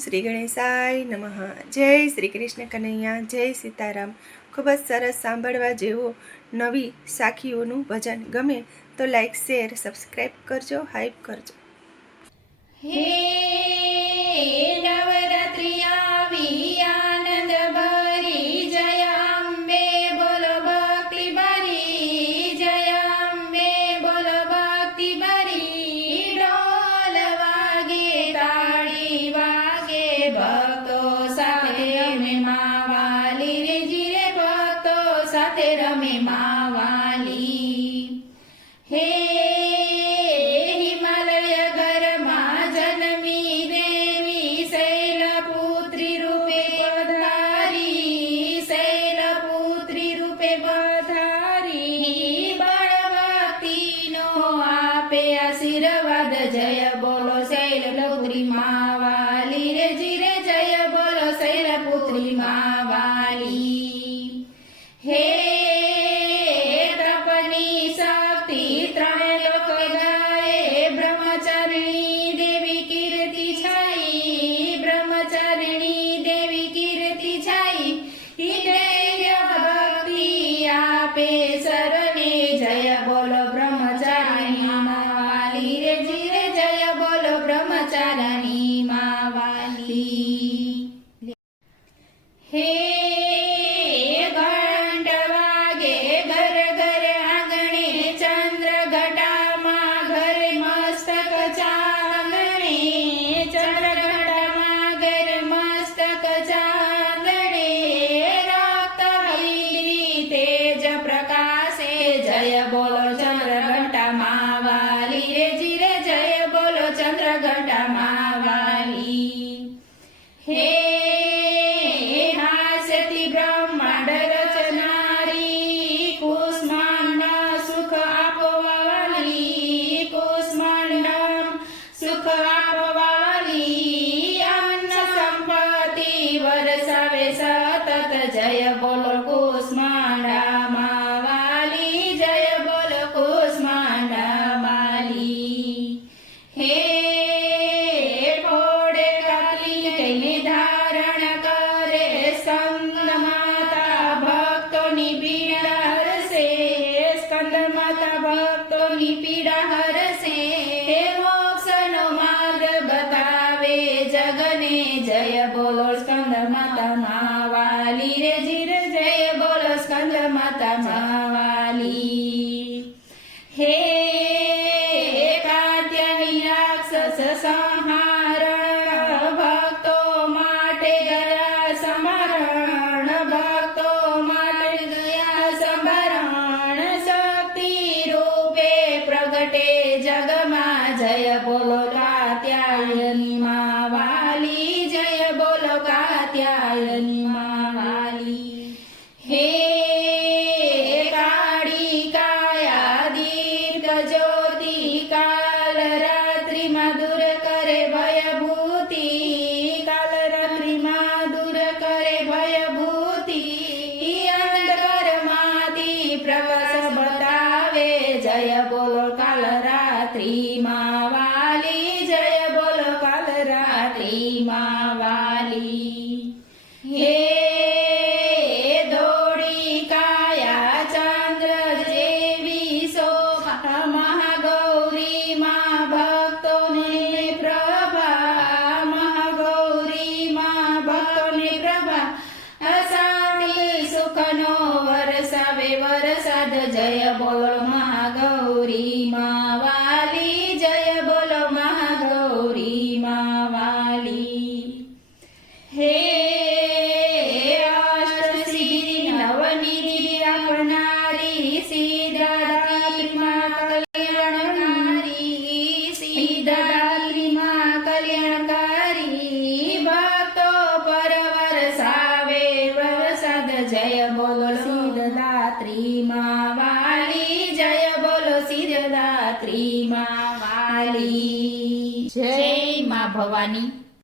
શ્રી ગણેશાય નમઃ। જય શ્રી કૃષ્ણ કનૈયા, જય સીતારામ। ખૂબ જ સરસ સાંભળવા જેવો નવી સાખીઓનું ભજન ગમે તો લાઈક, શેર, સબસ્ક્રાઈબ કરજો, હાઈપ કરજો। હે નવરાત્રિ આવી આનંદ ભરી, જય અંબે બોલો ભક્તિ ભરી, જય અંબે બોલો ભક્તિ ભરી। ઢોલ વાગે, તાળી વાગે, ભક્તો સાથે રમે મા વાલી રે જીરે, ભક્તો સાથે રમે મા વાલી। હે આશીર્વાદ જય બોલો શૈલપુત્રી મા વાલી રે જીરે, જય બોલો શૈલપુત્રી મા વાલી। હે તપની શક્તિ ત્રણે લોક ગાય, બ્રહ્મચારિણી દેવી કીર્તિ છાઈ, બ્રહ્મચારિણી દેવી કીર્તિ છાઈ। હિદય ભક્તિ આપે સરને, જય બોલો બ્રહ્મચારિણી બ્રહ્મચારિણી મા વાલી। હે ઘંટ વાગે, ઘર ઘર આંગણે, ચંદ્ર ઘટામાં ઘરે મસ્તક ચાંદણે, ચંદ્ર ઘટામાં ઘર મસ્તક ચાંદણે। રક્ત હરિદ્રી તેજ પ્રકાશે, જય બોલો ચંદ્ર ઘટા મા વાલી રે જીરે, જય બોલો ચંદ્ર ઘટા મા વાલી। હે હાસ્યથી બ્રહ્માંડ રચનારી, કુષ્માંડ સુખ આપવાલી, કુષ્માંડ સુખ આપવાલી। અન્ન સંપત્તિ વરસાવે સતત, જય બોલો કુષ્માંડ મા વાલી, જય બોલો કુષ્માંડ વાલી। હે ફોડે કાતરી કઈને ધારણ કરે, સ્કંદ માતા ભક્તોની પીડા હરશે, સ્કંદ માતા ભક્તોની પીડા હરશે। હે મોક્ષનો માર્ગ બતાવે જગને, જય બોલો સ્કંદ માતા મા વાલી રે જીર, જય બોલો સ્કંદ માતા મા વાલી। હે સંહારણ ભક્તો માટે ગયા સંભરણ, ભક્તો માટે ગયા સંભરણ। શક્તિ રૂપે પ્રગટે જગમાં, જય બોલો કાત્યાયની મા વાલી, જય બોલો કાત્યાયની મા વાલી। હે કાળી કાયા દીર્ઘ જ્યોતિ, કાલ રાત્રિમાં દૂર કરે ભયભૂતિ, કાલ રાત્રિમાં દૂર કરે ભયભૂતિ। અંધકારમાંથી પ્રકાશ બતાવે, જય બોલો કાલ રાત્રિ મા વાલી, જય બોલો કાલ રાત્રિ મા વાલી। હે દોડી કાયા ચંદ્ર જેવી શોભા, મહાગૌરી મા ભક્તોને પ્રભા, મહાગૌરી મા ભક્તોને પ્રભા। અશાંતિ સુખનો વરસાવે વરસાદ, જય બોલો મહાગૌરી મા વાલી, જય બોલો મહાગૌરી મા વાલી। હે અષ્ટસિદ્ધિ નવનિધિ આપનારી, સિદ્ધદાત્રી મા કલ્યાણકારી, સિદ્ધદાત્રી મા કલ્યાણકારી। ભક્તો પર વરસાવે વરસાદ, જય બોલો સિદ્ધદાત્રી મા વાલી, જય બોલો સિદ્ધદાત્રી મા વાલી। જય મા ભવાની।